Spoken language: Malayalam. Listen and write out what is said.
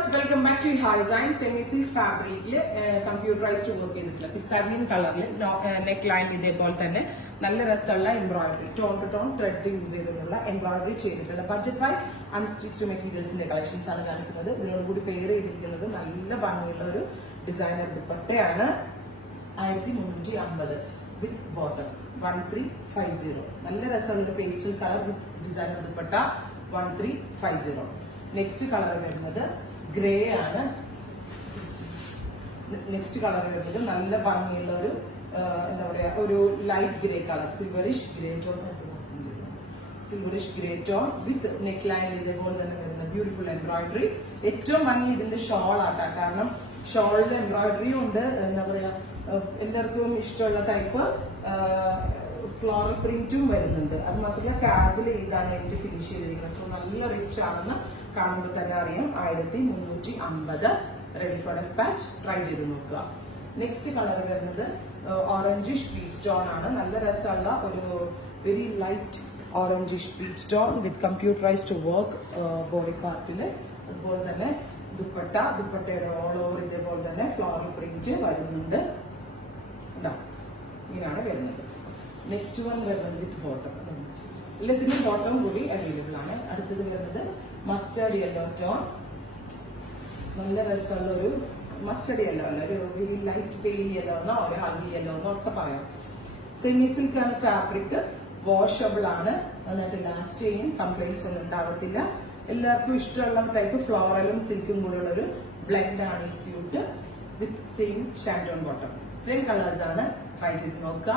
വ്യൂവേഴ്സ് വെൽക്കം ബാക്ക് ടു ഹാ ഡിസൈൻ സെമി സിൽക്ക് ഫാബ്രിക്കിൽ കമ്പ്യൂട്ടറൈസ്ഡ് വർക്ക് ചെയ്തിട്ടുള്ള പിസ്താഗ്രീൻ കളറിൽ നെക്ക് ലൈൻ ഇതേപോലെ തന്നെ നല്ല രസമുള്ള embroidery tone to tone thread use ചെയ്തിട്ടുള്ള എംബ്രോയിഡറി ചെയ്തിട്ടുള്ള ബഡ്ജറ്റ് ബൈ അൺസ്റ്റിച്ച്ഡ് മെറ്റീരിയൽസിന്റെ കളക്ഷൻസ് ആണ് കാണിക്കുന്നത്. ഇതിനോടുകൂടി പെയർ ചെയ്തിരിക്കുന്നത് നല്ല ഭംഗിയുള്ള ഒരു ഡിസൈനർ ദുപ്പട്ടയാണ്. 1350 വിത്ത് ബോട്ടം 1350. നല്ല രസമുള്ള പേസ്റ്റൽ കളർ വിത്ത് ഡിസൈനർ ദുപ്പട്ട 1350. നെക്സ്റ്റ് കളർ വരുന്നത് ഗ്രേ ആണ്. നെക്സ്റ്റ് കളർ വരുന്നത് നല്ല ഭംഗിയുള്ള ഒരു എന്താ പറയാ ഒരു light grey colour silverish grey tone വിത്ത് നെക്ക് ലൈൻ ഇതേപോലെ തന്നെ വരുന്ന ബ്യൂട്ടിഫുൾ എംബ്രോയിഡറി. ഏറ്റവും ഭംഗി ഇതിന്റെ ഷോൾ ആട്ടാ, കാരണം ഷോളിൽ എംബ്രോയിഡറിയും ഉണ്ട്. എന്താ പറയാ എല്ലാവർക്കും ഇഷ്ടമുള്ള ടൈപ്പ് ഫ്ലോറൽ പ്രിന്റും വരുന്നുണ്ട്. അത് മാത്രമല്ല കാസിൽ ചെയ്താണ് എനിക്ക് ഫിനിഷ് ചെയ്തിരിക്കുന്നത്. സോ നല്ല റിച്ച് ആണെന്ന് കാണുമ്പോൾ തന്നെ അറിയാം. 1350. Ready for dispatch. ട്രൈ ചെയ്ത് നോക്കുക. നെക്സ്റ്റ് കളർ വരുന്നത് ഓറഞ്ചിഷ് പീച്ച് ടോൺ ആണ്. നല്ല രസമുള്ള ഒരു very light orangish peach tone വിത്ത് കമ്പ്യൂട്ടറൈസ്ഡ് വർക്ക് ബോഡി പാർട്ടിൽ. അതുപോലെ തന്നെ ദുപ്പട്ടയുടെ ഓൾ ഓവർ ഇതേപോലെ തന്നെ ഫ്ലോറൽ പ്രിന്റ് വരുന്നുണ്ട്. ഇങ്ങനെയാണ് വരുന്നത്. നെക്സ്റ്റ് വൺ വരുന്നത് വിത്ത് ബോട്ടം. എല്ലാത്തിനും ബോട്ടം കൂടി അവൈലബിൾ ആണ്. അടുത്തത് വരുന്നത് മസ്റ്റർഡ് യെല്ലോ ടോൺ. നല്ല രസമുള്ള ഒരു മസ്റ്റർഡ് യെല്ലോ അല്ല, ഒരു വെരി ലൈറ്റ് പെയിൽ യെല്ലോ എന്നോ ഒരു ഹൽദി യെല്ലോ എന്നോ ഒക്കെ പറയാം. സെമി സിൽക്ക് ആണ് ഫാബ്രിക്. വാഷബിൾ ആണ്. നന്നായിട്ട് ലാസ്റ്റ് ചെയ്യും. കംപ്ലൈൻസ് ഒന്നും ഉണ്ടാവത്തില്ല. എല്ലാവർക്കും ഇഷ്ടമുള്ള ടൈപ്പ് ഫ്ലോറലും സിൽക്കും കൂടെയുള്ള ഒരു ബ്ലെൻഡ് ആണ് ഈ സ്യൂട്ട് വിത്ത് സെയിം ഷാൻഡോൺ ബോട്ടം. സെയിം കളേഴ്സ് ആണ്. ട്രൈ ചെയ്ത് നോക്കുക.